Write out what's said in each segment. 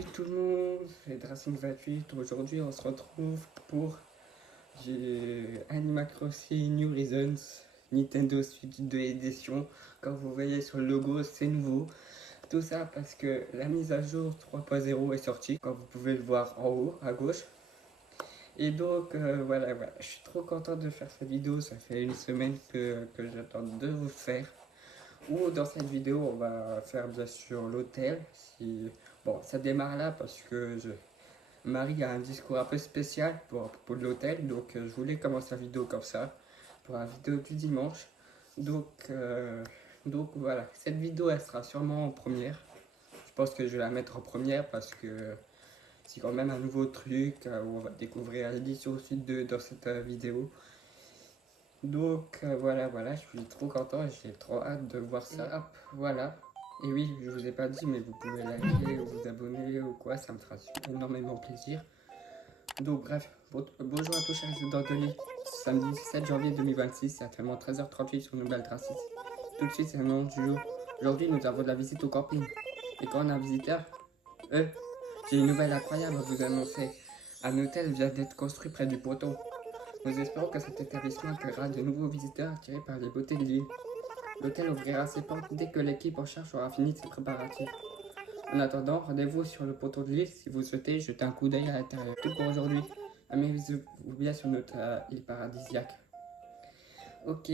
Salut tout le monde, c'est Dracing28. Aujourd'hui, on se retrouve pour Animal Crossing New Horizons Nintendo Switch 2 édition. Comme vous voyez sur le logo, c'est nouveau. Tout ça parce que la mise à jour 3.0 est sortie, comme vous pouvez le voir en haut à gauche. Et donc voilà, je suis trop content de faire cette vidéo. Ça fait une semaine que j'attends de vous faire. Ou dans cette vidéo, on va faire bien sûr l'hôtel. Bon, ça démarre là parce que Marie a un discours un peu spécial pour, à propos de l'hôtel. Donc, je voulais commencer la vidéo comme ça, pour la vidéo du dimanche. Donc, voilà, cette vidéo, elle sera sûrement en première. Je pense que je vais la mettre en première parce que c'est quand même un nouveau truc où on va découvrir l'édition Suite 2 dans cette vidéo. Donc voilà, je suis trop content, j'ai trop hâte de voir ça. Et hop, voilà. Et oui, je vous ai pas dit, mais vous pouvez liker ou vous abonner ou quoi, ça me fera énormément plaisir. Donc bref, bonjour à tous chers résidents de l'île. Samedi 17 janvier 2026, c'est actuellement 13h38 sur Nouvelle Tracis. Tout de suite, c'est le nom du jour. Aujourd'hui, nous avons de la visite au camping. Et quand on a un visiteur, j'ai une nouvelle incroyable à vous annoncer. Un hôtel vient d'être construit près du poteau. Nous espérons que cet établissement accueillera de nouveaux visiteurs attirés par les beautés de l'île. L'hôtel ouvrira ses portes dès que l'équipe en charge aura fini de ses préparatifs. En attendant, rendez-vous sur le poteau de l'île si vous souhaitez jeter un coup d'œil à l'intérieur. Tout pour aujourd'hui. Amusez-vous bien sur notre île paradisiaque. Ok,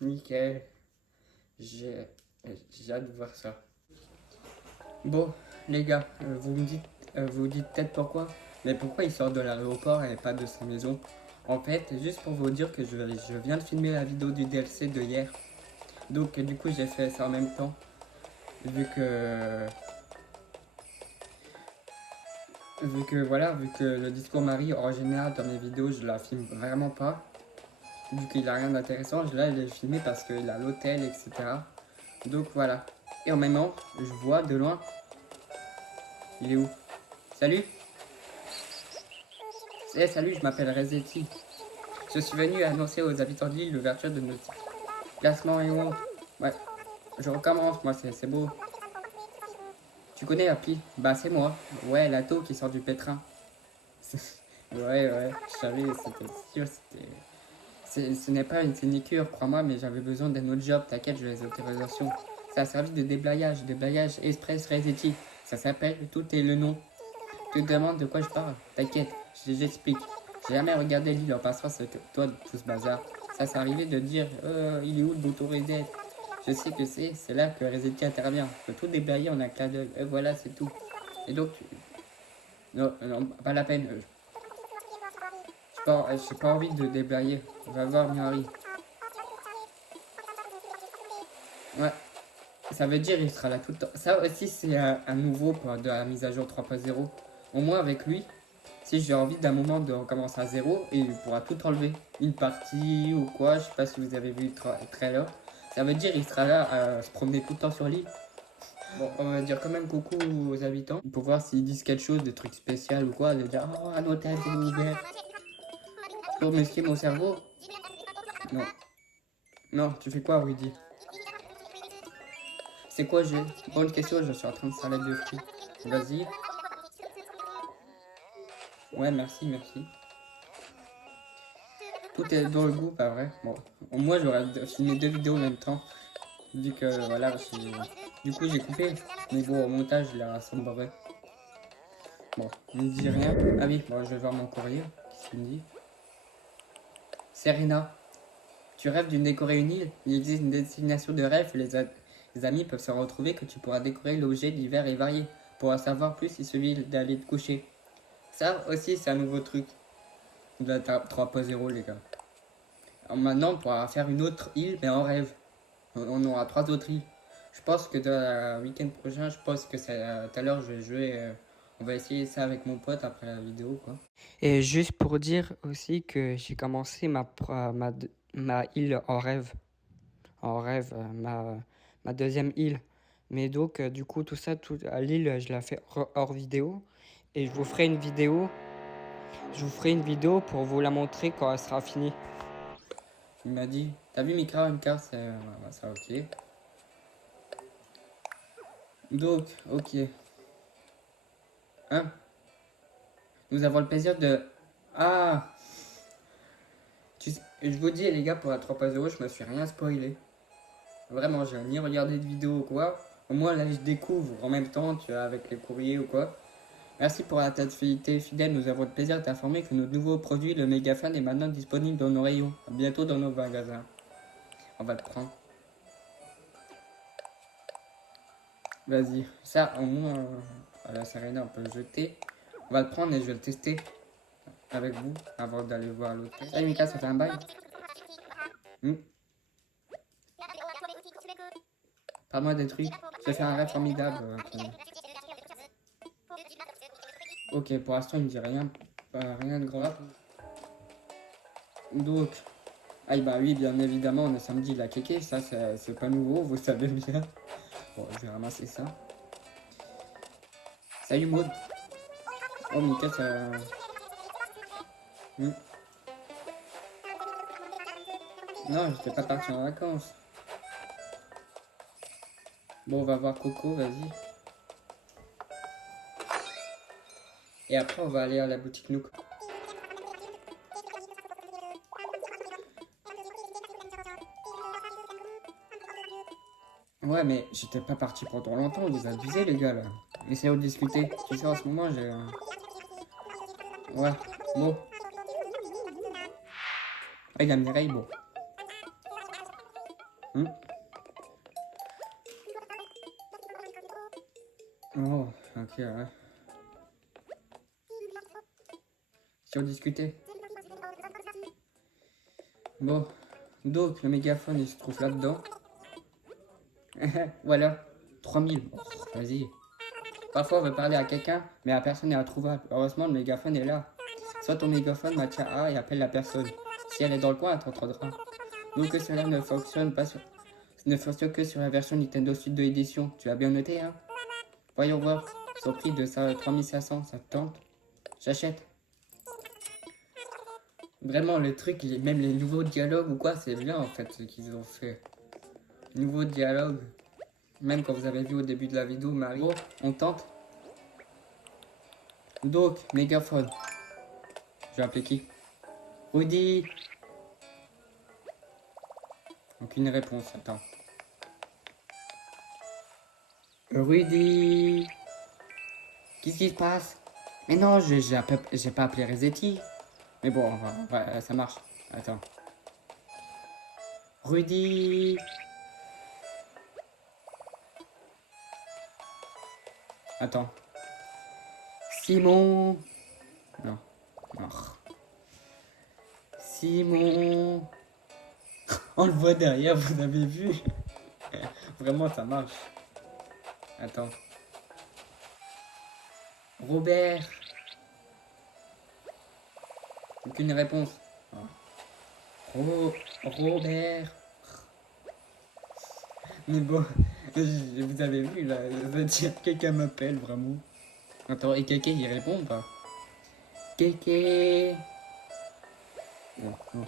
nickel. J'ai hâte de voir ça. Bon, les gars, vous dites peut-être pourquoi, mais pourquoi il sort de l'aéroport et pas de sa maison? En fait, juste pour vous dire que je viens de filmer la vidéo du DLC de hier. Donc, du coup, j'ai fait ça en même temps. Vu que, vu que le discours Marie, en général, dans mes vidéos, je la filme vraiment pas. Vu qu'il a rien d'intéressant, là, je l'ai filmé parce qu'il a l'hôtel, etc. Donc, voilà. Et en même temps, je vois de loin. Il est où? Salut! Salut, je m'appelle Rezetti. Je suis venu annoncer aux habitants de l'île l'ouverture de notre classement et honte. Ouais, je recommence, moi, c'est beau. Tu connais l'appli? Bah, c'est moi. Ouais, la taupe qui sort du pétrin. Ouais, je savais, c'était sûr, ce n'est pas une sinécure, crois-moi, mais j'avais besoin d'un autre job, t'inquiète, je les autorisations. Ça a servi de déblayage express Rezetti. Ça s'appelle, tout est le nom. Tu te demandes de quoi je parle? T'inquiète, j'explique. J'ai jamais regardé l'île en passant sur toi de tout ce bazar. Ça s'est arrivé de dire, il est où le bouton reset? Je sais que c'est là que Resetti intervient. Je peux tout déblayer en un clin d'œil. Et voilà, c'est tout. Et donc, non, pas la peine. J'ai pas envie de déblayer. On va voir Miari. Ouais, ça veut dire il sera là tout le temps. Ça aussi, c'est un nouveau pour de la mise à jour 3.0. Au moins avec lui, si j'ai envie d'un moment de recommencer à zéro, et il pourra tout enlever. Une partie ou quoi, je sais pas si vous avez vu le trailer. Ça veut dire il sera là à se promener tout le temps sur l'île. Bon, on va dire quand même coucou aux habitants pour voir s'ils disent quelque chose, de trucs spéciaux ou quoi, de dire oh un hôtel c'est ouvert. Pour mesquer mon cerveau. Non. Non, tu fais quoi Rudy? C'est quoi j'ai? Bonne question, je suis en train de salade de fruits. Vas-y. Ouais, merci. Tout est dans le goût, pas vrai? Bon, au moins j'aurais filmé deux vidéos en même temps. Vu que voilà, du coup j'ai coupé. Mais bon, au montage, je la rassemblerai. Bon, il me dit rien. Ah oui, bon, je vais voir mon courrier. Qu'est-ce qu'il me dit? Serena, tu rêves d'une décorer une île? Il existe une destination de rêve où les amis peuvent se retrouver que tu pourras décorer l'objet divers et varié. Pour en savoir plus, il suffit d'aller te coucher. Ça aussi, c'est un nouveau truc de la 3.0, les gars. Alors maintenant, on pourra faire une autre île, mais en rêve. On aura trois autres îles. Je pense que le week-end prochain, je pense que c'est tout à l'heure, je vais jouer. On va essayer ça avec mon pote après la vidéo, quoi. Et juste pour dire aussi que j'ai commencé ma île en rêve. En rêve, ma deuxième île. Mais donc, du coup, tout ça, à l'île, je la fais hors vidéo. Et je vous ferai une vidéo. Je vous ferai une vidéo pour vous la montrer quand elle sera finie. Il m'a dit, t'as vu Mika, Mika, c'est ça, ok. Donc, ok. Hein? Nous avons le plaisir de... Ah! Je vous dis les gars, pour la 3.0, je me suis rien spoilé. Vraiment, j'ai ni regardé de vidéo ou quoi. Au moins là, je découvre en même temps, tu vois, avec les courriers ou quoi. Merci pour la fidélité fidèle. Nous avons le plaisir de t'informer que notre nouveau produit, le Mégafan, est maintenant disponible dans nos rayons. Bientôt dans nos magasins. On va le prendre. Vas-y. Ça, au moins, à la Serena, on peut le jeter. On va le prendre et je vais le tester avec vous avant d'aller voir l'hôtel. Salut Mika, ça fait un bail. Parle-moi des trucs. Je vais faire un rêve formidable. Ok, pour l'instant, il me dit rien. Rien de grave. Donc, ah bah oui, bien évidemment, on est samedi, la kéké, ça c'est pas nouveau, vous savez bien. Bon, je vais ramasser ça. Salut Maud. Oh, Mika, ça... Non, j'étais pas parti en vacances. Bon, on va voir Coco, vas-y. Et après, on va aller à la boutique Nook. Ouais, mais j'étais pas parti pendant longtemps, vous abusez les gars là. Essayons de discuter. Tu sais, en ce moment, j'ai... Ouais, bon. Ah, il a Mireille, bon. Oh, ok, ouais. Si on discutait. Bon, donc le mégaphone il se trouve là-dedans. Voilà, 3000. Oh, vas-y. Parfois on veut parler à quelqu'un, mais la personne est introuvable. Heureusement, le mégaphone est là. Soit ton mégaphone, Mathia A, et appelle la personne. Si elle est dans le coin, elle t'entendra. Donc que cela ne fonctionne pas sur... ne fonctionne que sur la version Nintendo Switch 2 édition. Tu as bien noté, hein? Voyons voir. Son prix de 3500, ça te tente? J'achète. Vraiment, le truc, même les nouveaux dialogues ou quoi, c'est bien en fait ce qu'ils ont fait. Nouveaux dialogues. Même quand vous avez vu au début de la vidéo, Marie. Bon, on tente. Donc, mégaphone. Je vais appeler qui? Rudy. Aucune réponse, attends. Rudy. Qu'est-ce qui se passe? Mais non, j'ai pas appelé Resetti. Mais bon, ça marche. Attends. Rudy. Attends. Simon. Non. Non. Simon. On le voit derrière, vous avez vu? Vraiment, ça marche. Attends. Robert. Aucune réponse. Robert. Mais bon, vous avez vu là, quelqu'un m'appelle vraiment. Attends, et Kéké il répond ou pas? Kéké. Bon, bon.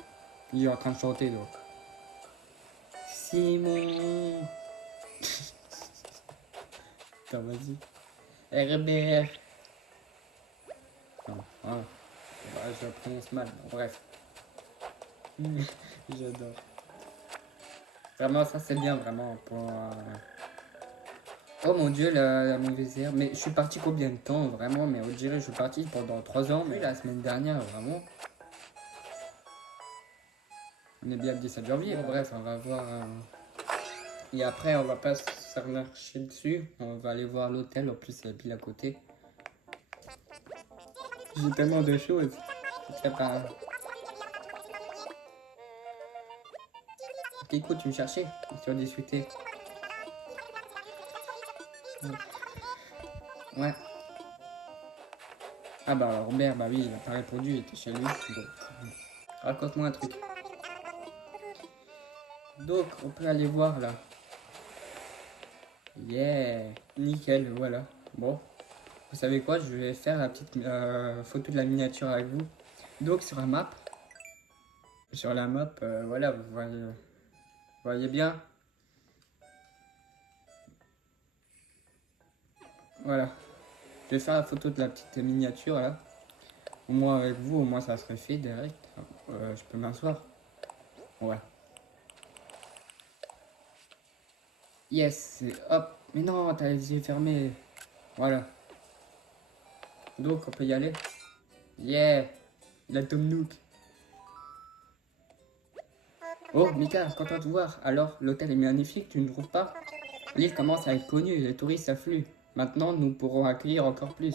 Il est en train de chanter donc. Simon. Attends, vas-y. Herbert. Non, ah, bah, je le prononce mal, bref. J'adore. Vraiment, ça c'est bien, vraiment. Pour, oh mon dieu, la mauvaise herbe. Mais je suis parti combien de temps, vraiment? Mais on dirait que je suis parti pendant 3 ans. Mais la semaine dernière, vraiment. On est bien le 17 janvier. Bon, bref, on va voir. Et après, on va pas se remarcher dessus. On va aller voir l'hôtel. En plus, c'est la pile à côté. J'ai tellement de choses. C'est pas... Ok, écoute, tu me cherchais. Tu vas discuter. Ouais. Ah bah alors Robert, bah oui, il a pas répondu, il était chez lui. Donc, raconte-moi un truc. Donc, on peut aller voir là. Yeah, nickel, voilà. Bon, vous savez quoi, je vais faire la petite photo de la miniature avec vous. Donc, sur la map, voilà, vous voyez bien. Voilà. Je vais faire la photo de la petite miniature là. Au moins avec vous, au moins ça serait fait direct. Je peux m'asseoir. Ouais. Yes, hop. Mais non, t'as les yeux fermés. Voilà. Donc on peut y aller. Yeah. La Tom Nook. Oh, Mika, content de te voir. Alors, l'hôtel est magnifique, tu ne trouves pas? L'île commence à être connue, les touristes affluent. Maintenant, nous pourrons accueillir encore plus.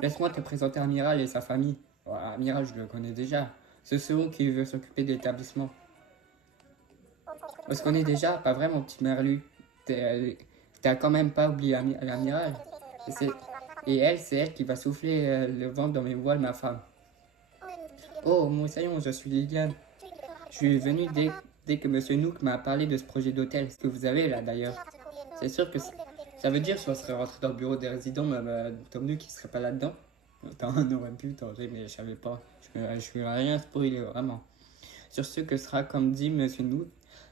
Laisse-moi te présenter Amiral et sa famille. Oh, Amiral, je le connais déjà. C'est celui qui veut s'occuper de l'établissement. On se connaît déjà, pas vrai, mon petit Merlu. T'as quand même pas oublié l'amiral. Et elle, c'est elle qui va souffler le vent dans mes voiles, ma femme. Oh, Moussaillon, je suis Liliane. Je suis venue dès que Monsieur Nook m'a parlé de ce projet d'hôtel, ce que vous avez là d'ailleurs. C'est sûr que ça veut dire que je serais rentré dans le bureau des résidents, Tom Nook qui serait pas là-dedans. Attends, on aurait pu tenter, mais je savais pas. Je suis rien spoilé, vraiment. Sur ce que sera, comme dit Monsieur Nook,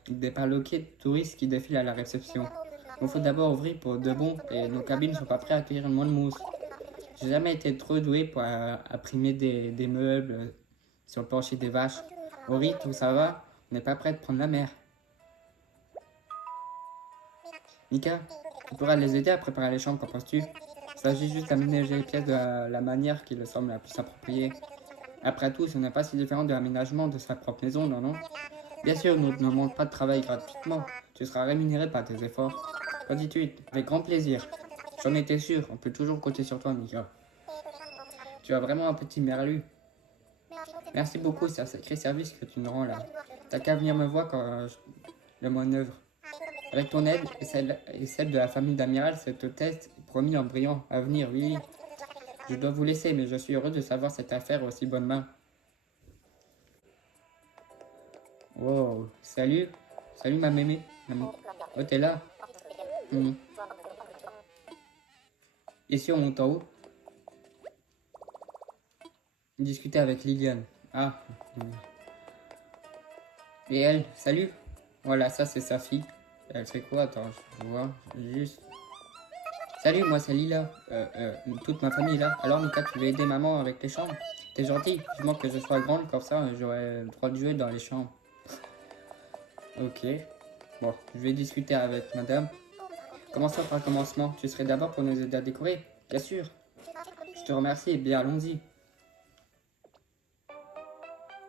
des parloquets de touristes qui défilent à la réception. Il faut d'abord ouvrir pour de bon et nos cabines ne sont pas prêtes à accueillir moins de mousse. J'ai jamais été trop doué pour imprimer des meubles sur le plancher des vaches. Au rythme où ça va, on n'est pas prêt de prendre la mer. Mika, tu pourras les aider à préparer les chambres, qu'en penses-tu? Il s'agit juste d'aménager les pièces de la manière qui leur semble la plus appropriée. Après tout, ce n'est pas si différent de l'aménagement de sa propre maison, non? Bien sûr, nous ne demandons pas de travail gratuitement. Tu seras rémunéré par tes efforts. Qu'en dis-tu? Avec grand plaisir. J'en étais sûr, on peut toujours compter sur toi, Mika. Tu as vraiment un petit merlu. Merci beaucoup, c'est un sacré service que tu nous rends là. T'as qu'à venir me voir quand je le mets en œuvre. Avec ton aide et celle de la famille d'Amiral, cette hôtesse est promis en brillant avenir, oui. Je dois vous laisser, mais je suis heureux de savoir cette affaire aussi bonne main. Wow, salut. Salut ma mémé. Oh, t'es là? Et si on monte en haut? Discuter avec Liliane. Ah. Et elle, salut. Voilà, ça c'est sa fille. Elle fait quoi? Attends, je vois. Juste. Salut, moi c'est Lila. Toute ma famille est là. Alors Mika, tu veux aider maman avec les chambres? T'es gentil. Je manque que je sois grande, comme ça j'aurai le droit de jouer dans les chambres. Ok. Bon, je vais discuter avec madame. Commençons par le commencement. Tu serais d'abord pour nous aider à décorer? Bien sûr. Je te remercie. Eh bien, allons-y.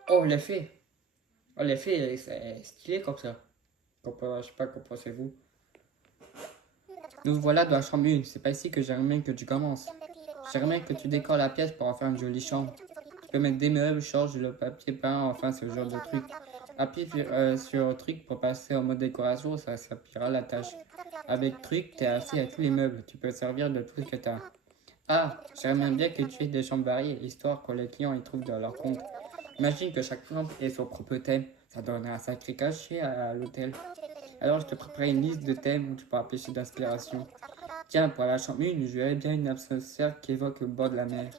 Oh, l'effet. Oh, l'effet, c'est stylé comme ça. Je sais pas, qu'en pensez-vous? Nous voilà dans la chambre 1. C'est pas ici que j'aimerais que tu commences. J'aimerais que tu décores la pièce pour en faire une jolie chambre. Tu peux mettre des meubles, change le papier peint, enfin ce genre de truc. Appuie sur truc pour passer en mode décoration, ça s'appuiera la tâche. Avec truc, t'es assis à tous les meubles. Tu peux servir de tout ce que t'as. Ah, j'aimerais bien que tu aies des chambres variées, histoire que les clients y trouvent de leur compte. Imagine que chaque chambre ait son propre thème. Ça donnerait un sacré cachet à l'hôtel. Alors je te préparerai une liste de thèmes où tu pourras pêcher d'inspiration. Tiens, pour la chambre 1, je verrais bien une atmosphère qui évoque le bord de la mer.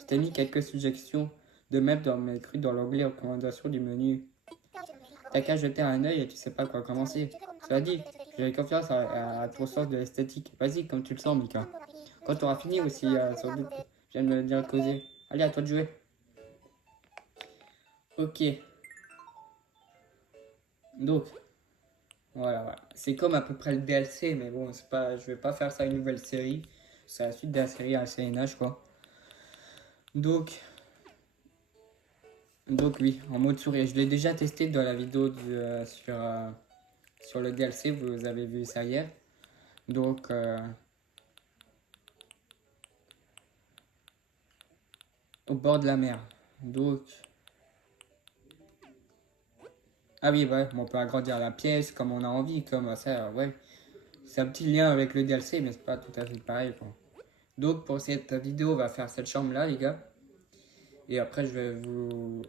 Je t'ai mis quelques suggestions de meubles dans mes crues dans l'onglet recommandations du menu. T'as qu'à jeter un œil et tu sais pas quoi commencer. Cela dit, j'ai confiance à ton sens de l'esthétique. Vas-y, comme tu le sens, Mika. Quand tu auras fini aussi, sans doute, je viens de me dire causer. Allez, à toi de jouer. Ok. Donc, voilà. C'est comme à peu près le DLC, mais bon, c'est pas, je vais pas faire ça une nouvelle série. C'est la suite de la série à CNH, quoi. Donc, oui, en mode souris. Je l'ai déjà testé dans la vidéo sur le DLC, vous avez vu ça hier. Donc, au bord de la mer. Donc, ah oui, ouais, on peut agrandir la pièce comme on a envie, comme ça, ouais. C'est un petit lien avec le DLC, mais c'est pas tout à fait pareil, quoi. Donc, pour cette vidéo, on va faire cette chambre-là, les gars. Et après, je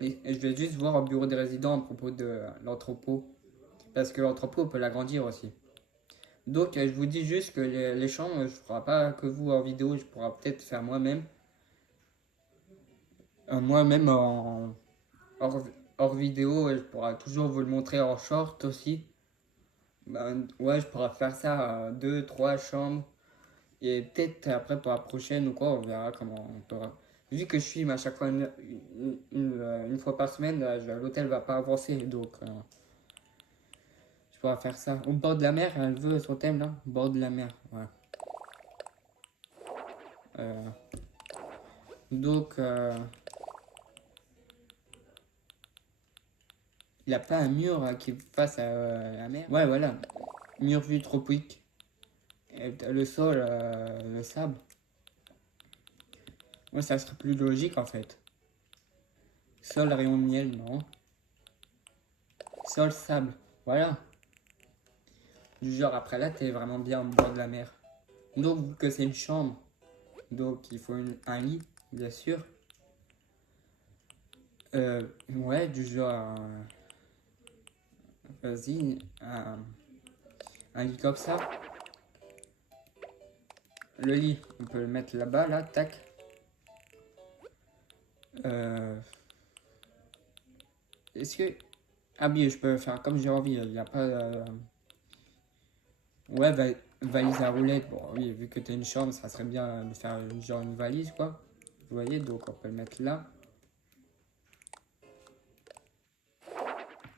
vais juste voir au bureau des résidents à propos de l'entrepôt. Parce que l'entrepôt, on peut l'agrandir aussi. Donc, je vous dis juste que les chambres, je ne ferai pas que vous en vidéo, je pourrai peut-être faire moi-même. Moi-même hors vidéo, et je pourrai toujours vous le montrer en short aussi. Ben, ouais, je pourrais faire ça à 2, 3 chambres. Et peut-être après pour la prochaine ou quoi, on verra comment on peut. Vu que je filme à chaque fois une fois par semaine, l'hôtel va pas avancer, donc je pourrais faire ça. Au bord de la mer, elle veut son thème là, au bord de la mer, ouais. Euh, donc, il a pas un mur qui face à la mer. Ouais, voilà, mur vue tropique. Et le sol, le sable. Ouais, ça serait plus logique en fait. Sol, rayon de miel, non. Sol, sable, voilà. Du genre, après là, t'es vraiment bien au bord de la mer. Donc, vu que c'est une chambre, donc il faut un lit, bien sûr. Ouais, du genre, vas-y, un lit comme ça. Le lit, on peut le mettre là-bas, là, tac. Est-ce que... Ah oui, je peux faire comme j'ai envie, il n'y a pas... Ouais, valise à roulettes. Bon, oui, vu que t'as une chambre, ça serait bien de faire genre une valise, quoi. Vous voyez, donc on peut le mettre là.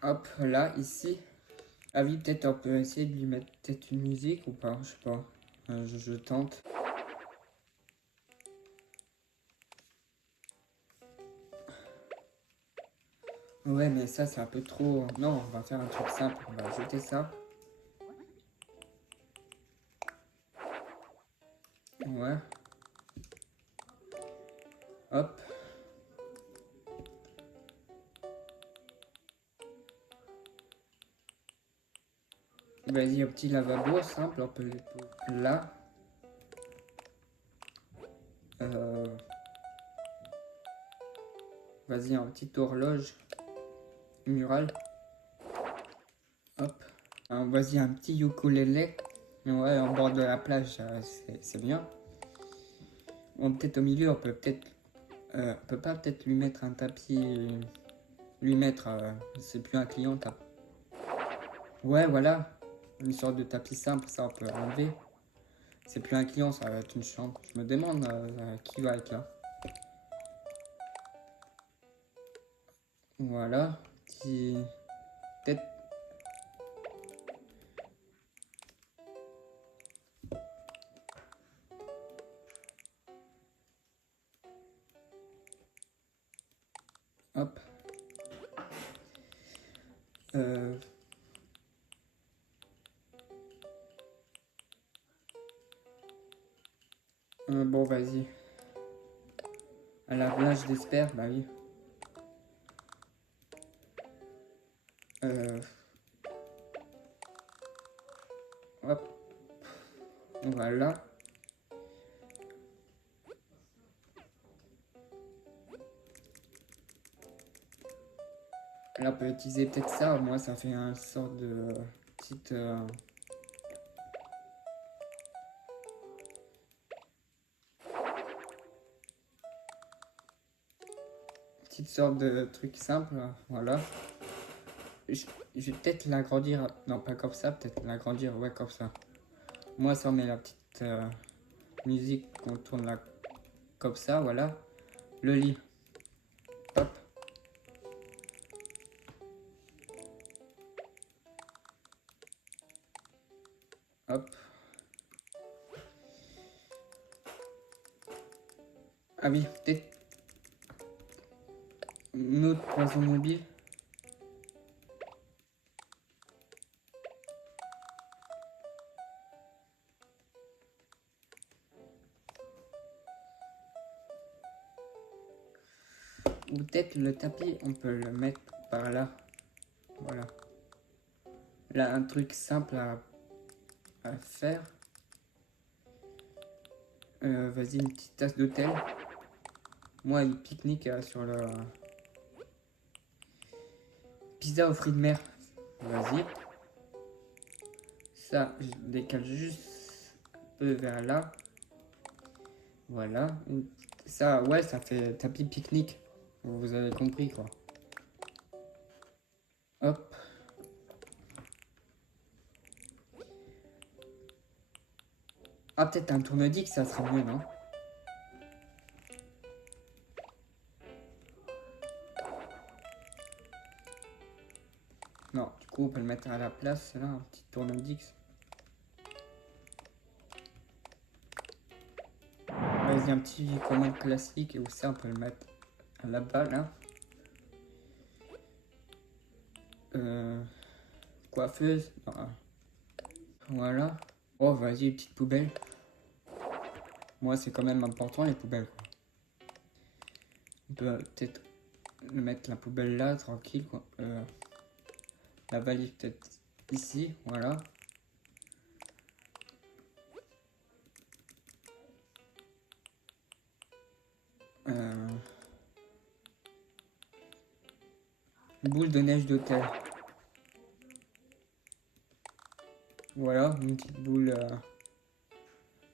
Hop, là, ici. Ah oui, peut-être on peut essayer de lui mettre peut-être une musique ou pas, je sais pas. Je tente. Ouais, mais ça, c'est un peu trop... Non, on va faire un truc simple. On va ajouter ça. Ouais. Hop. Vas-y, un petit lavabo simple, on peut là. Vas-y, un petit horloge murale. Hop. Vas-y, un petit ukulélé. Ouais, en bord de la plage, c'est bien. Bon, peut-être au milieu, on peut pas peut-être lui mettre un tapis. Lui mettre, c'est plus un client. Ouais, voilà. Une sorte de tapis simple, ça on peut enlever. C'est plus un client, ça va être une chambre. Je me demande qui va être là. Voilà. Peut-être. Hop. Euh, bon, vas-y. À la plage d'espère, bah oui. Euh, hop. Voilà. Là, on peut utiliser peut-être ça. Moi, ça fait un sorte de petite. Petite sorte de truc simple. Voilà. Je, je vais peut-être l'agrandir. Non, pas comme ça. Peut-être l'agrandir. Ouais, comme ça. Moi, ça met la petite musique qu'on tourne là. Comme ça, voilà. Le lit. Hop. Hop. Ah oui, peut-être une autre poison mobile. Ou peut-être le tapis, on peut le mettre par là. Voilà. Là, un truc simple à faire. Vas-y, une petite tasse d'hôtel. Moi, il pique-nique sur le pizza aux fruits de mer. Vas-y. Ça, je décale juste un peu vers là. Voilà. Ça, ouais, ça fait tapis pique-nique. Vous avez compris, quoi. Hop. Ah, peut-être un tourne-disque, ça serait mieux, non? Non, du coup, on peut le mettre à la place, là, un petit tourne-disque. Vas-y, un petit commande classique, et où ça, on peut le mettre là-bas, là. Coiffeuse. Non. Voilà. Oh, vas-y, petite poubelle. Moi, c'est quand même important, les poubelles, quoi. On peut peut-être mettre la poubelle là, tranquille, quoi. La valise, peut-être ici, voilà. Boule de neige d'hôtel. Voilà, une petite boule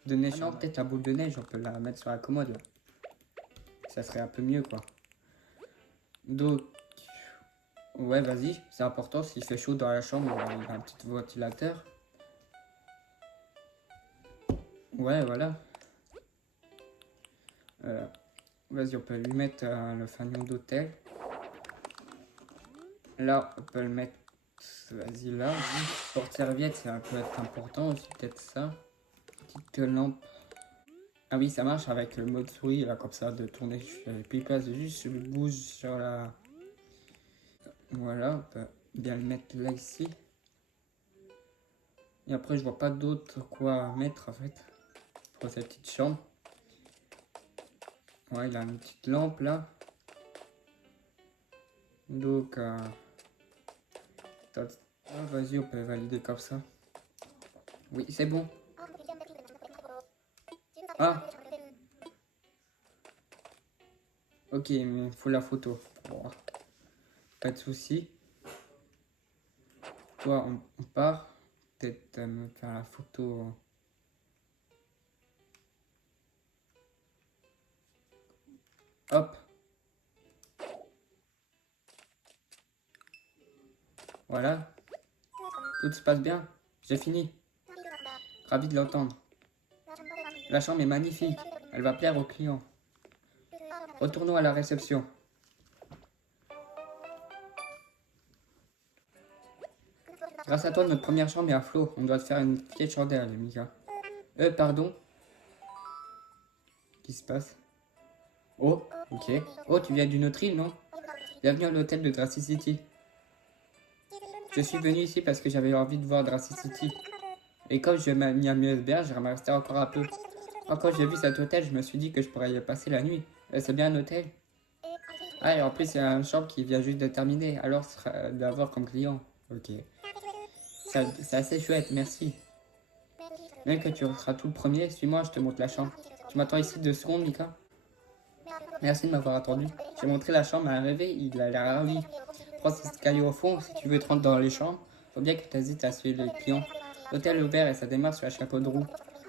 de neige. Ah non, peut-être la boule de neige, on peut la mettre sur la commode, là. Ça serait un peu mieux, quoi. Donc, ouais, vas-y, c'est important. S'il fait chaud dans la chambre, il y a un petit ventilateur. Ouais, voilà. Vas-y, on peut lui mettre le fanion d'hôtel. Là, on peut le mettre. Vas-y, là. Porte-serviette, ça peut être important aussi, peut-être ça. Petite lampe. Ah oui, ça marche avec le mode souris, là, comme ça, de tourner. Puis place, juste je bouge sur la. Voilà, on peut bien le mettre là, ici. Et après, je vois pas d'autre quoi mettre, en fait, pour cette petite chambre. Ouais, il a une petite lampe, là. Donc, vas-y, on peut valider comme ça. Oui, c'est bon. Ah, ok, mais il faut la photo. Bon, pas de souci. Toi, on part. Peut-être me faire la photo. Hop. Voilà. Tout se passe bien. J'ai fini. Ravi de l'entendre. La chambre est magnifique. Elle va plaire aux clients. Retournons à la réception. Grâce à toi, notre première chambre est à flot. On doit te faire une petite chandelle, Mika. Pardon. Qu'est-ce qui se passe? Oh, ok. Oh, tu viens d'une autre île, non? Bienvenue à l'hôtel de Dracy City. Je suis venu ici parce que j'avais envie de voir Dracy City. Et comme je m'ai mis à Muesberg, j'aimerais rester encore un peu. Quand j'ai vu cet hôtel, je me suis dit que je pourrais y passer la nuit. C'est bien un hôtel? Ah, et en plus, il y a une chambre qui vient juste de terminer. Alors, ce sera d'avoir comme client. Ok. C'est assez chouette, merci. Même que tu seras tout le premier, suis-moi, je te montre la chambre. Tu m'attends ici 2 secondes, Mika? Merci de m'avoir attendu. J'ai montré la chambre à un rêvé, il a l'air ravi. Prends ces escaliers au fond, si tu veux te rendre dans les chambres, faut bien que tu hésites à suivre les clients. L'hôtel est ouvert et ça démarre sur un chapeau de roue.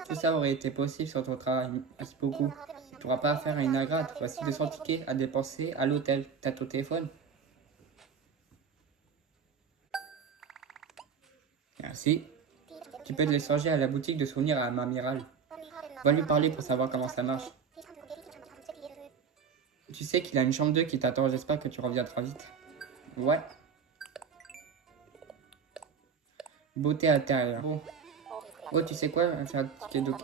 Tout ça aurait été possible sur ton travail. Merci beaucoup. Tu n'auras pas affaire à une ingrate. Voici 200 tickets à dépenser à l'hôtel. T'as ton téléphone? Merci. Tu peux te les changer à la boutique de souvenirs à Mamiral. Va lui parler pour savoir comment ça marche. Tu sais qu'il a une chambre 2 qui t'attend, j'espère que tu reviendras vite. Ouais. Beauté intérieure. Bon. Oh, tu sais quoi? Faire un ticket d'ok.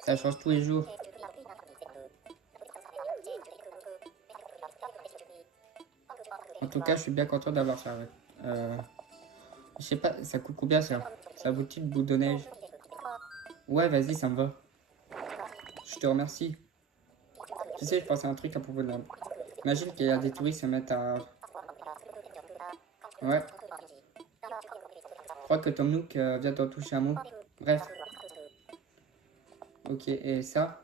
Ça change tous les jours. En tout cas, je suis bien content d'avoir ça. Je sais pas, ça coûte combien ça? Ça vaut une boule de neige? Ouais, vas-y, ça me va. Je te remercie. Tu sais, je pensais à un truc à propos de la... Imagine qu'il y a des touristes qui se mettent à... Ouais. Je crois que Tom Nook vient d'en toucher un mot. Bref. Ok, et ça?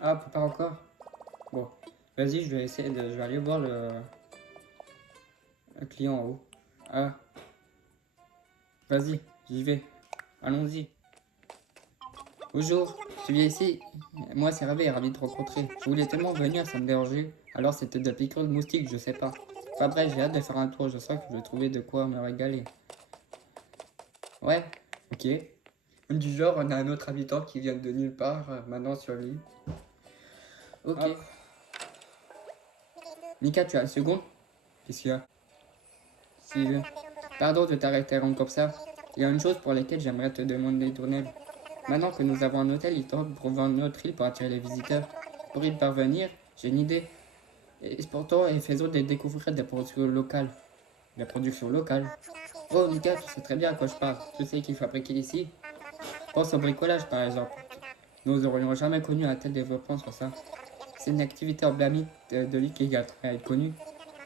Ah, pas encore? Bon. Vas-y, je vais essayer de... Je vais aller voir le client en haut. Ah. Vas-y, j'y vais. Allons-y. Bonjour, tu viens ici? Moi, c'est Ravi, ravi de te rencontrer. Je voulais tellement venir, ça me dérangeait. Alors, c'était de la piqûre de moustique, je sais pas. Enfin bref, j'ai hâte de faire un tour, je sens que je vais trouver de quoi me régaler. Ouais, ok. Du genre, on a un autre habitant qui vient de nulle part, maintenant sur l'île. Ok. Hop. Mika, tu as une seconde? Qu'est-ce qu'il y a? Si, pardon de t'arrêter rond comme ça. Il y a une chose pour laquelle j'aimerais te demander ton aide. Maintenant que nous avons un hôtel, il tente pour vendre notre île pour attirer les visiteurs. Pour y parvenir, j'ai une idée. Exportons et faisons découvrir des productions locales. Des productions locales. Oh, Mika, tu sais très bien à quoi je parle. Je sais qu'il est fabriqué ici. Pense au bricolage, par exemple. Nous n'aurions jamais connu un tel développement sur ça. C'est une activité emblématique de l'île qui a être connue.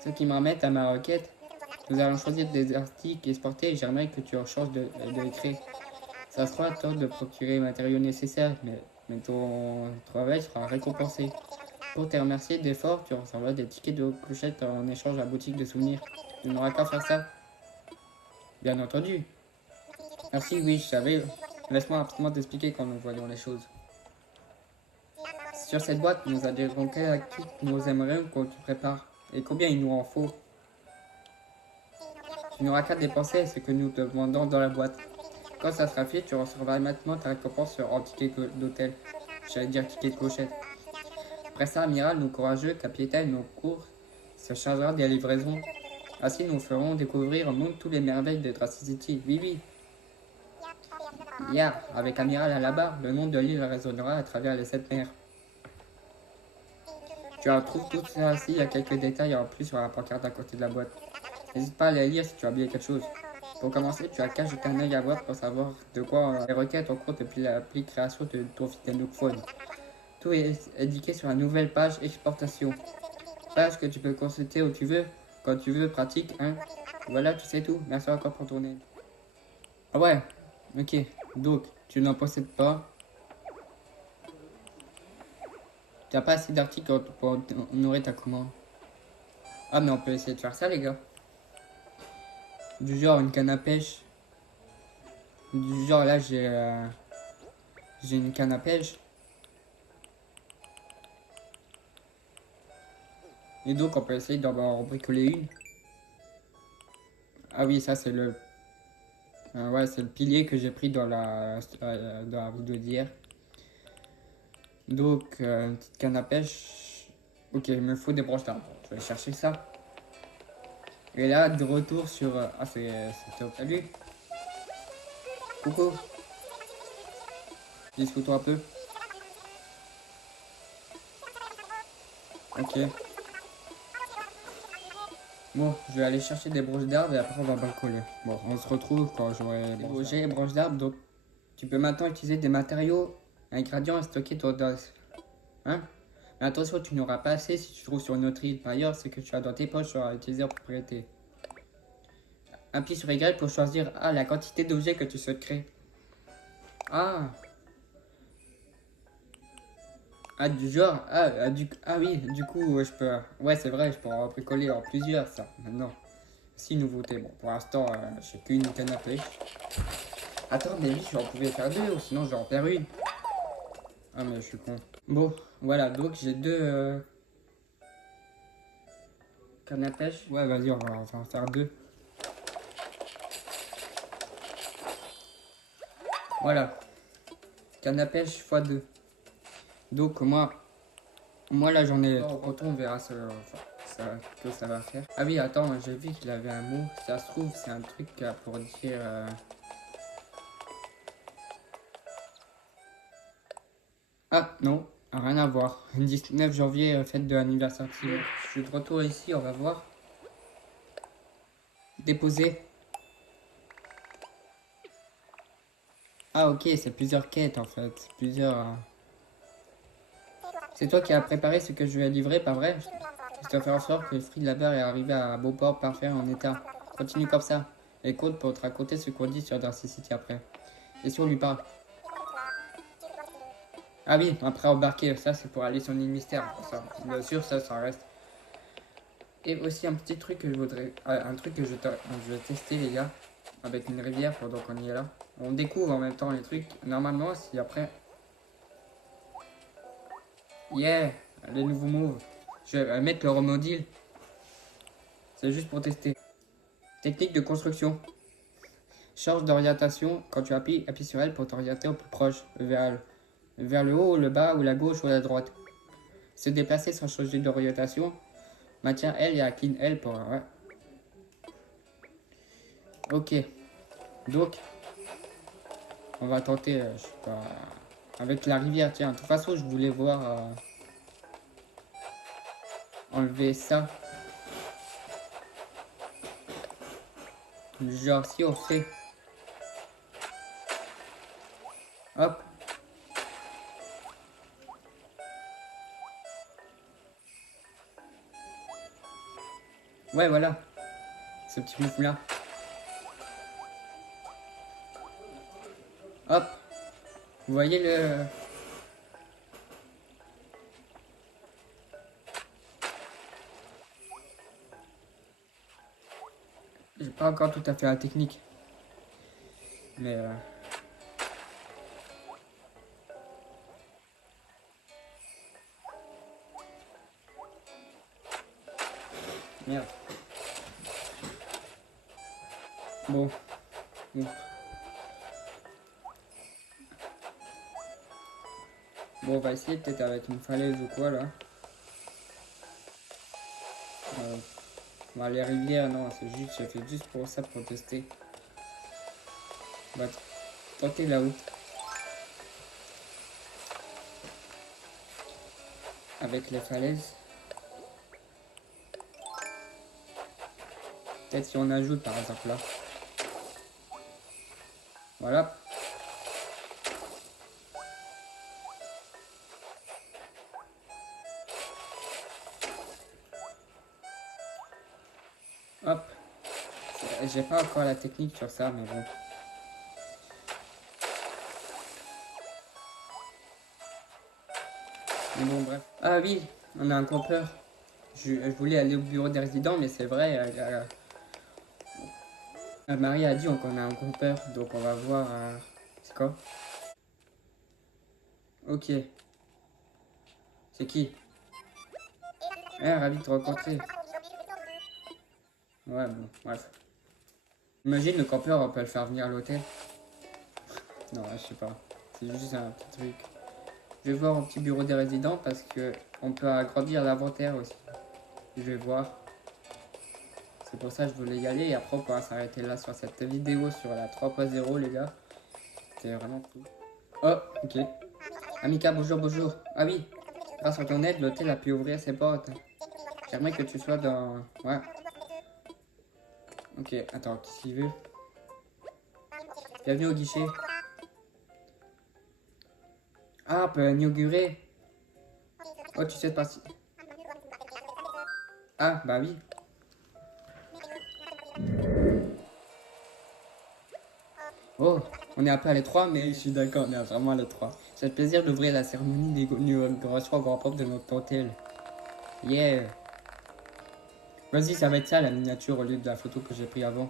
Ce qui m'amène à ma requête. Nous allons choisir des articles exportés et j'aimerais que tu en changes de les créer. Ça sera à toi de procurer les matériaux nécessaires, mais ton travail sera récompensé. Pour te remercier d'efforts, tu recevras des tickets de clochette en échange à la boutique de souvenirs. Tu n'auras qu'à faire ça. Bien entendu. Merci, oui, je savais. Laisse-moi rapidement t'expliquer quand nous voyons les choses. Sur cette boîte, nous adhérons quel kit nous aimerions que tu prépares et combien il nous en faut. Tu n'auras qu'à dépenser ce que nous te demandons dans la boîte. Quand ça sera fait, tu recevras maintenant ta récompense en ticket d'hôtel. J'allais dire ticket de clochette. Après ça, Amiral, nos courageux capitaines, nos cours, se chargera des livraisons. Ainsi, nous ferons découvrir au monde toutes les merveilles de Dracy City. Oui, oui. Yeah, avec Amiral à la barre, le nom de l'île résonnera à travers les 7 mers. Tu retrouves tout ça ici, il y a quelques détails en plus sur la pancarte à côté de la boîte. N'hésite pas à les lire si tu as oublié quelque chose. Pour commencer, tu as qu'à jeter un œil à voir pour savoir de quoi les requêtes en cours depuis l'appli création de ton Nintendo Phone. Tout est indiqué sur la nouvelle page exportation. Page que tu peux consulter où tu veux, quand tu veux, pratique, hein. Voilà, tu sais tout. Merci encore pour ton aide. Ah ouais, ok. Donc, tu n'en possèdes pas. Tu n'as pas assez d'articles pour honorer ta commande. Ah, mais on peut essayer de faire ça, les gars. Du genre une canne à pêche. Du genre là, j'ai une canne à pêche. Et donc, on peut essayer d'en bricoler une. Ah oui, ça, c'est le. Ouais, c'est le pilier que j'ai pris dans la vidéo d'hier. Donc, une petite canne à pêche. Ok, il me faut des branches d'arbres. Je vais chercher ça. Et là, de retour sur. Ah, c'est top. Salut. Coucou. Discute-toi un peu. Ok. Bon, je vais aller chercher des branches d'arbres et après on va bricoler. Bon, on se retrouve quand j'aurai débouché les branches d'arbres. Donc, tu peux maintenant utiliser des matériaux, ingrédients et stocker ton dos. Hein? Mais attention, tu n'auras pas assez si tu trouves sur une autre île. Par ailleurs, ce que tu as dans tes poches sera utilisé en propriété. Appuie sur Y pour choisir la quantité d'objets que tu souhaites créer. Ah! Ah, du genre, oui, du coup, je peux. Ouais, c'est vrai, je peux en bricoler en plusieurs, ça, maintenant. 6 nouveautés. Bon, pour l'instant, j'ai qu'une canne à pêche. Attends, mais oui, j'en pouvais faire deux, ou sinon j'en perds une. Ah, mais je suis con. Bon, voilà, donc j'ai deux cannes à pêche. Ouais, vas-y, on va en faire deux. Voilà. Canne à pêche x2. Donc, moi là, j'en ai. On verra ce que ça va faire. Ah oui, attends, j'ai vu qu'il avait un mot. Ça se trouve, c'est un truc pour dire. Ah non, rien à voir. 19 janvier, fête de l'anniversaire de Simon. Je suis de retour ici, on va voir. Déposer. Ah ok, c'est plusieurs quêtes en fait. Plusieurs. C'est toi qui as préparé ce que je vais livrer, pas vrai? Je dois faire en sorte que le fruit de la barre est arrivé à beau port parfait en état. Continue comme ça. Et compte pour te raconter ce qu'on dit sur Darcy City après. Et si on lui parle? Ah oui, après embarquer, ça c'est pour aller sur l'île mystère. Ça, bien sûr, ça reste. Et aussi un petit truc que je voudrais. Un truc que je vais tester, les gars. Avec une rivière pendant qu'on y est là. On découvre en même temps les trucs. Normalement, si après. Yeah! Les nouveaux moves. Je vais mettre le remodile. C'est juste pour tester. Technique de construction. Change d'orientation. Quand tu appuies sur elle pour t'orienter au plus proche. Vers le haut, le bas, ou la gauche ou la droite. Se déplacer sans changer d'orientation. Maintiens L et incline L pour... Ouais. Ok. Donc, on va tenter, je sais pas... Avec la rivière, tiens. De toute façon, je voulais voir... enlever ça. Genre, si on fait... Hop. Ouais, voilà. Ce petit mouf là. Hop. Vous voyez le... J'ai pas encore tout à fait la technique. Mais... Merde. Bon. Bon. Bon, on va essayer peut-être avec une falaise ou quoi là. Bah, les rivières, non, c'est juste, j'ai fait juste pour ça, pour tester. On va tenter là-haut. Avec les falaises. Peut-être si on ajoute par exemple là. Voilà. Hop. J'ai pas encore la technique sur ça, mais bon. Mais bon, bref. Ah oui, on a un campeur. Je voulais aller au bureau des résidents, mais c'est vrai, Marie a dit qu'on a un campeur, donc on va voir. C'est quoi? Ok. C'est qui? Ravi de te rencontrer. Ouais, bon, bref. Imagine le campeur, on peut le faire venir à l'hôtel. Non, je sais pas. C'est juste un petit truc. Je vais voir au petit bureau des résidents parce que on peut agrandir l'inventaire aussi. Je vais voir. C'est pour ça que je voulais y aller et après on pourra s'arrêter là sur cette vidéo sur la 3.0 les gars. C'était vraiment cool. Oh, ok. Amika, bonjour, bonjour. Ah oui, grâce à ton aide, l'hôtel a pu ouvrir ses portes. J'aimerais que tu sois dans... Ouais. Ok, attends, qu'est-ce qu'il veut? Bienvenue au guichet. Ah, on peut inaugurer. Oh, tu sais pas si... Ah, bah oui. Oh, on est un peu à l'étroit, mais je suis d'accord, on est vraiment à l'étroit. C'est le plaisir d'ouvrir la cérémonie d'inauguration au grand propre de notre hôtel. Yeah. Vas-y, ça va être ça la miniature au lieu de la photo que j'ai pris avant.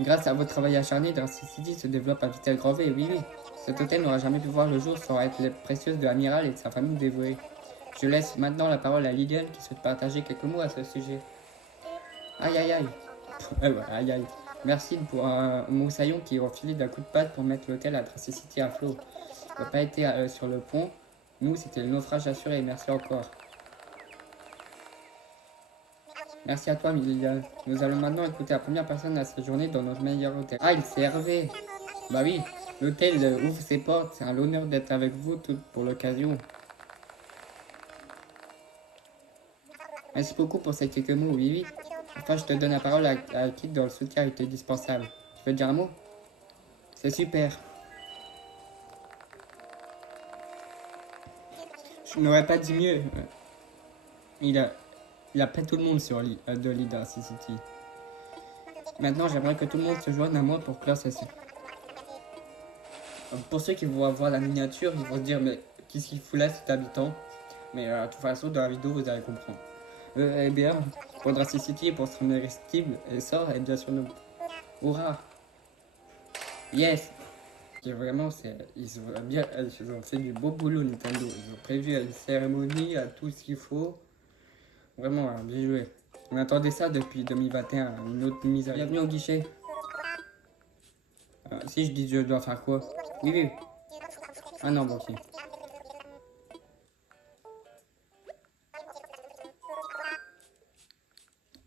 Grâce à votre travail acharné, Darcy City se développe à vitesse grand V, oui, oui. Cet hôtel n'aura jamais pu voir le jour sans être l'aide précieuse de l'amiral et de sa famille dévouée. Je laisse maintenant la parole à Liliane qui souhaite partager quelques mots à ce sujet. Aïe aïe aïe. Aïe aïe. Merci pour Moussaillon qui ont filé d'un coup de patte pour mettre l'hôtel à Darcy City à flot. Il n'a pas été sur le pont. Nous, c'était le naufrage assuré. Merci encore. Merci à toi, Liliane. Nous allons maintenant écouter la première personne à séjourner dans notre meilleur hôtel. Ah, il s'est Hervé. Bah oui, l'hôtel ouvre ses portes. C'est un l'honneur d'être avec vous toutes pour l'occasion. Merci beaucoup pour ces quelques mots, oui, oui. Enfin, je te donne la parole à Kit dont le soutien est indispensable. Tu veux dire un mot? C'est super. Je n'aurais pas dit mieux. Il a pas tout le monde sur de Leader City. Maintenant, j'aimerais que tout le monde se joigne à moi pour clore ceci. Pour ceux qui vont voir la miniature, ils vont se dire mais qu'est-ce qu'il fout là cet habitant? Mais de toute façon, dans la vidéo, vous allez comprendre. Eh bien, pour Drastic City, pour se remettre style et sort, et bien sûr nous. Hurrah! Yes! Et vraiment, ils ont fait du beau boulot Nintendo. Ils ont prévu une cérémonie, à tout ce qu'il faut. Vraiment, bien joué. On attendait ça depuis 2021, une autre mise à jour. Bienvenue au guichet. Si je dis je dois faire quoi? Oui, oui. Ah non, bon, ok.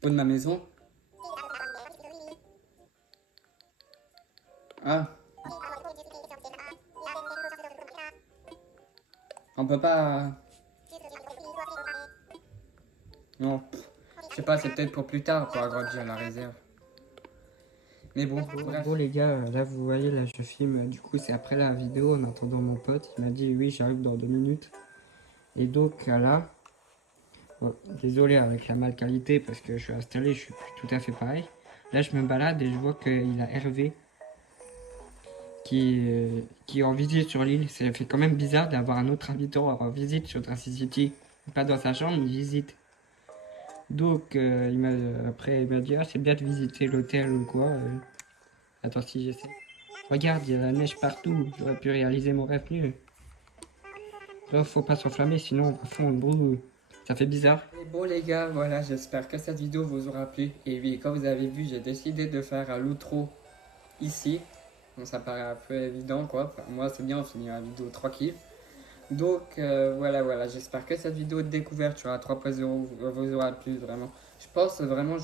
Au de ma maison? Ah, on peut pas. Non, je sais pas, c'est peut-être pour plus tard, pour agrandir la réserve. Mais bon, bref. Bon les gars, là vous voyez, là je filme, du coup c'est après la vidéo en attendant mon pote, il m'a dit oui j'arrive dans 2 minutes. Et donc là, bon, désolé avec la mal qualité parce que je suis installé, je suis plus tout à fait pareil. Là je me balade et je vois qu'il a Hervé qui est en visite sur l'île. Ça fait quand même bizarre d'avoir un autre habitant en visite sur Tracy City. Pas dans sa chambre, il visite. Donc après il m'a dit ah c'est bien de visiter l'hôtel ou quoi. Attends si j'essaie. Regarde, il y a la neige partout. J'aurais pu réaliser mon rêve mieux. Là, faut pas s'enflammer, sinon on va fondre. Brrr. Ça fait bizarre. Et bon les gars, voilà, j'espère que cette vidéo vous aura plu. Et oui, comme vous avez vu, j'ai décidé de faire un l'outro ici. Bon, ça paraît un peu évident quoi. Enfin, moi c'est bien, on finit la vidéo tranquille. Donc voilà, j'espère que cette vidéo de découverte sur la 3.0 vous aura plu vraiment. Je pense vraiment,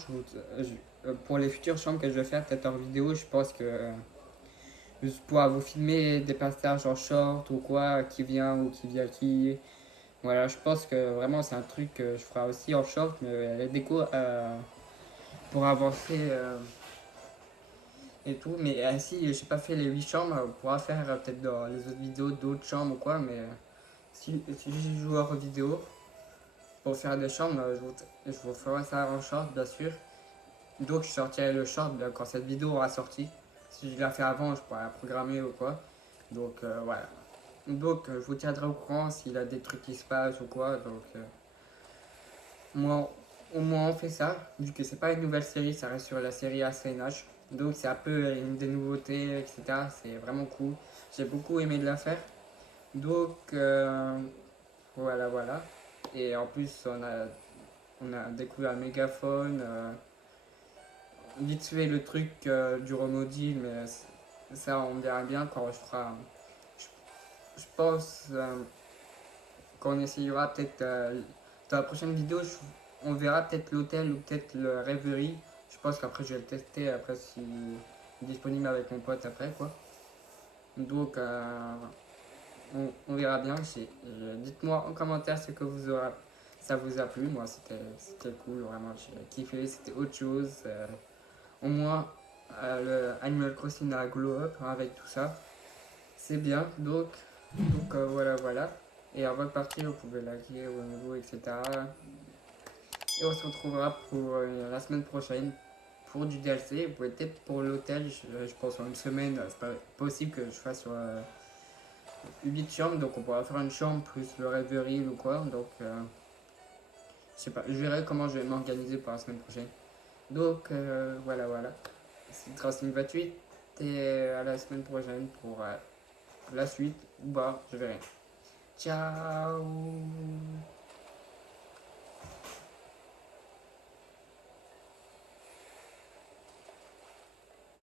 pour les futures chambres que je vais faire, peut-être en vidéo, je pense que juste pour vous filmer des passages en short ou quoi, qui vient ou qui vient qui. Voilà, je pense que vraiment c'est un truc que je ferai aussi en short, mais les décos pour avancer et tout. Mais si j'ai pas fait les 8 chambres, on pourra faire peut-être dans les autres vidéos d'autres chambres ou quoi. Mais si je joue hors vidéo pour faire des chambres, je vous ferai ça en short bien sûr. Donc je sortirai le short quand cette vidéo aura sorti. Si je la fais avant, je pourrais la programmer ou quoi. Donc voilà. Donc je vous tiendrai au courant s'il y a des trucs qui se passent ou quoi. Donc moi, au moins on fait ça. Vu que c'est pas une nouvelle série, ça reste sur la série ACNH. Donc c'est un peu une des nouveautés, etc. C'est vraiment cool. J'ai beaucoup aimé de la faire. Donc voilà. Et en plus on a découvert le mégaphone. Vite fait le truc du remodule, mais ça on verra bien quand je ferai. Je pense qu'on essayera peut-être dans la prochaine vidéo, on verra peut-être l'hôtel ou peut-être le rêverie. Je pense qu'après je vais le tester après si disponible avec mon pote après quoi. Donc on verra bien. Dites-moi en commentaire ce que ça vous a plu. Moi c'était cool, vraiment j'ai kiffé, c'était autre chose. Au moins le Animal Crossing à Glow Up avec tout ça. C'est bien, donc voilà. Et avant de partir, vous pouvez liker au niveau, etc. Et on se retrouvera pour la semaine prochaine pour du DLC. Vous pouvez peut-être pour l'hôtel, je pense en une semaine, c'est pas possible que je fasse sur 8 chambres, donc on pourra faire une chambre plus le rêverie ou quoi. Donc je sais pas, je verrai comment je vais m'organiser pour la semaine prochaine. Donc voilà. C'est Crossing 28 et à la semaine prochaine pour la suite ou bah je verrai. Ciao.